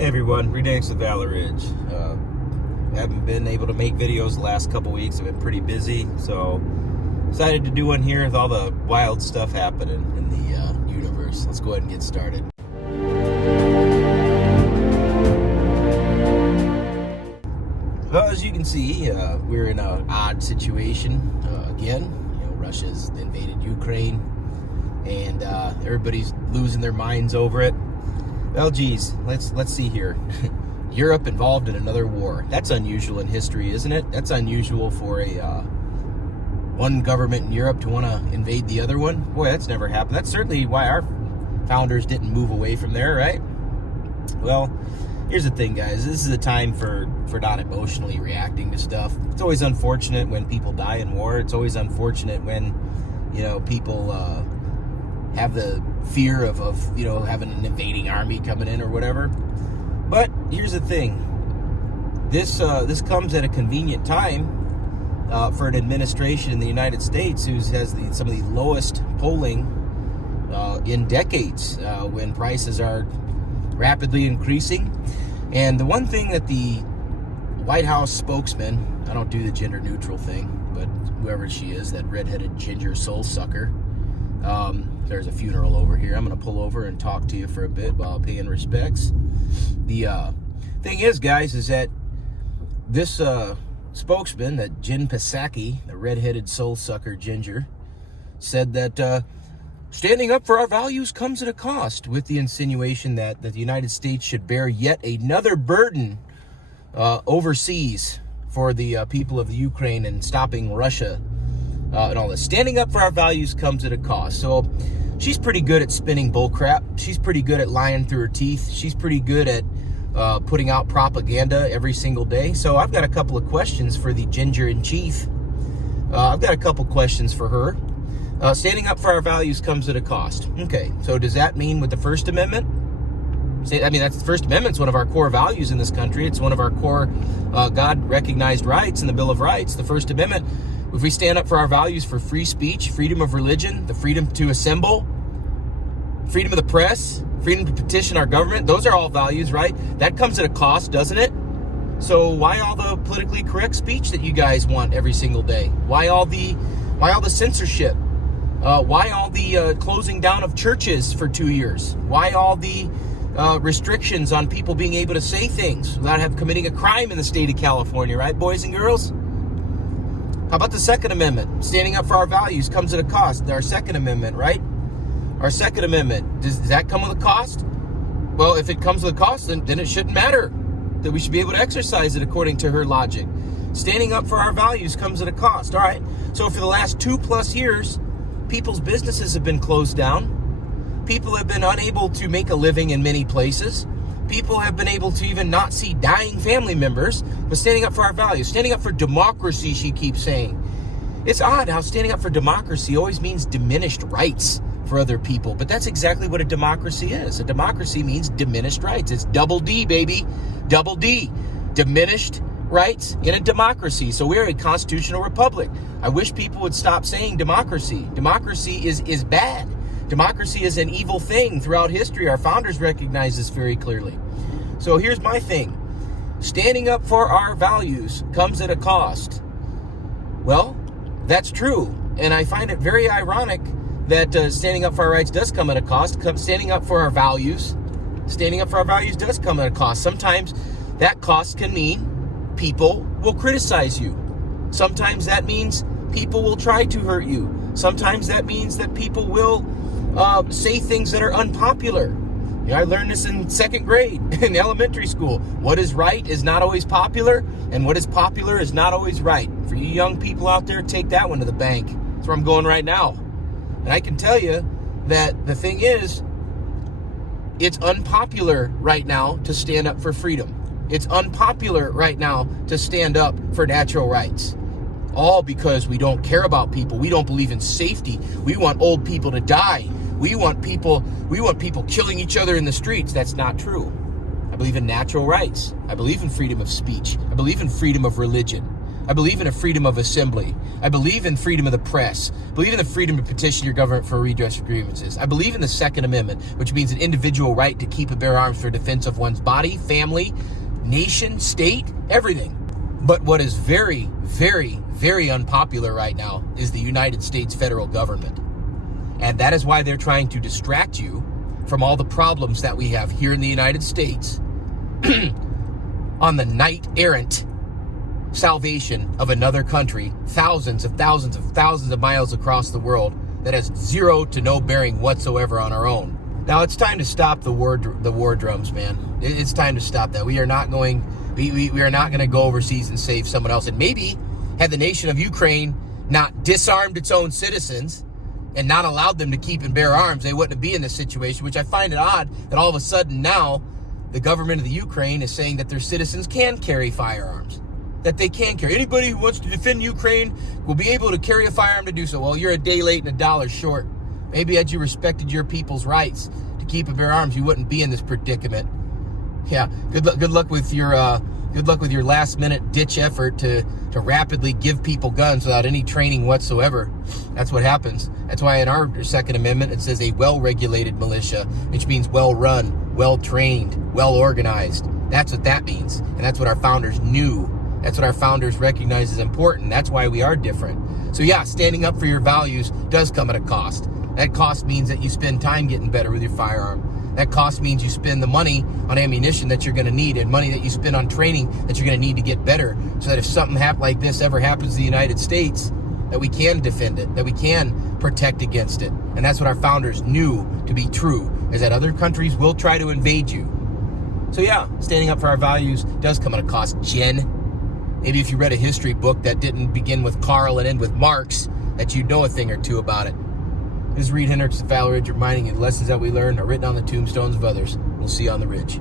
Hey everyone, Reid with Valor. Haven't been able to make videos the last couple weeks. I've been pretty busy, so decided to do one here with all the wild stuff happening in the universe. Let's go ahead and get started. Well, as you can see, we're in an odd situation again. Russia's invaded Ukraine, and everybody's losing their minds over it. Well, geez, let's see here. Europe involved in another war. That's unusual in history, isn't it? That's unusual for one government in Europe to want to invade the other one. Boy, that's never happened. That's certainly why our founders didn't move away from there, right? Well, here's the thing, guys. This is a time for not emotionally reacting to stuff. It's always unfortunate when people die in war. It's always unfortunate when, people have the fear of having an invading army coming in or whatever. But here's the thing. This comes at a convenient time for an administration in the United States who has some of the lowest polling in decades, when prices are rapidly increasing. And the one thing that the White House spokesman, I don't do the gender neutral thing, but whoever she is, that redheaded ginger soul sucker, there's a funeral over here. I'm going to pull over and talk to you for a bit while paying respects. The thing is, guys, is that this spokesman, that Jen Psaki, the redheaded soul sucker ginger, said that standing up for our values comes at a cost, with the insinuation that the United States should bear yet another burden overseas for the people of the Ukraine and stopping Russia and all this. Standing up for our values comes at a cost. So she's pretty good at spinning bullcrap. She's pretty good at lying through her teeth. She's pretty good at putting out propaganda every single day. So I've got a couple of questions for the ginger in chief. I've got a couple questions for her. Standing up for our values comes at a cost. Okay, so does that mean with the First Amendment? That's the First Amendment's one of our core values in this country. It's one of our core God-recognized rights in the Bill of Rights, the First Amendment. If we stand up for our values for free speech, freedom of religion, the freedom to assemble, freedom of the press, freedom to petition our government, those are all values, right? That comes at a cost, doesn't it? So why all the politically correct speech that you guys want every single day? Why all the censorship? Why all the closing down of churches for 2 years? Why all the restrictions on people being able to say things without committing a crime in the state of California, right, boys and girls? How about the Second Amendment? Standing up for our values comes at a cost. Our Second Amendment, right? Our Second Amendment, does that come with a cost? Well, if it comes with a cost, then it shouldn't matter. That we should be able to exercise it according to her logic. Standing up for our values comes at a cost. All right. So for the last 2+ years, people's businesses have been closed down. People have been unable to make a living in many places. People have been able to even not see dying family members. But standing up for our values, standing up for democracy, she keeps saying. It's odd how standing up for democracy always means diminished rights for other people. But that's exactly what a democracy is. A democracy means diminished rights. It's double D, baby. Double D. Diminished rights in a democracy. So we're a constitutional republic. I wish people would stop saying democracy. Democracy is bad. Democracy is an evil thing throughout history. Our founders recognized this very clearly. So here's my thing. Standing up for our values comes at a cost. Well, that's true. And I find it very ironic that standing up for our rights does come at a cost. Standing up for our values does come at a cost. Sometimes that cost can mean people will criticize you. Sometimes that means people will try to hurt you. Sometimes that means that people will say things that are unpopular. I learned this in 2nd grade in elementary school. What is right is not always popular, and what is popular is not always right. For you young people out there, take that one to the bank. That's where I'm going right now. And I can tell you that the thing is, it's unpopular right now to stand up for freedom. It's unpopular right now to stand up for natural rights. All because we don't care about people. We don't believe in safety. We want old people to die. We want people killing each other in the streets. That's not true. I believe in natural rights. I believe in freedom of speech. I believe in freedom of religion. I believe in a freedom of assembly. I believe in freedom of the press. I believe in the freedom to petition your government for redress of grievances. I believe in the Second Amendment, which means an individual right to keep and bear arms for defense of one's body, family, nation, state, everything. But what is very, very, very unpopular right now is the United States federal government. And that is why they're trying to distract you from all the problems that we have here in the United States on the knight-errant salvation of another country, thousands of miles across the world, that has zero to no bearing whatsoever on our own. Now it's time to stop the war drums, man. It's time to stop that. We are not going to go overseas and save someone else. And maybe had the nation of Ukraine not disarmed its own citizens and not allowed them to keep and bear arms, they wouldn't be in this situation, which I find it odd that all of a sudden now the government of the Ukraine is saying that their citizens can carry firearms, that they can carry. Anybody who wants to defend Ukraine will be able to carry a firearm to do so. Well, you're a day late and a dollar short. Maybe had you respected your people's rights to keep and bear arms, you wouldn't be in this predicament. Yeah, good luck with your last minute ditch effort to rapidly give people guns without any training whatsoever. That's what happens. That's why in our Second Amendment it says a well-regulated militia, which means well-run, well-trained, well-organized. That's what that means. And that's what our founders knew. That's what our founders recognized as important. That's why we are different. So yeah, standing up for your values does come at a cost. That cost means that you spend time getting better with your firearm. That cost means you spend the money on ammunition that you're going to need and money that you spend on training that you're going to need to get better, so that if something like this ever happens to the United States, that we can defend it, that we can protect against it. And that's what our founders knew to be true, is that other countries will try to invade you. So yeah, standing up for our values does come at a cost, Jen. Maybe if you read a history book that didn't begin with Karl and end with Marx, that you'd know a thing or two about it. This is Reid, Henrichs of Valor, reminding you the lessons that we learn are written on the tombstones of others. We'll see you on the ridge.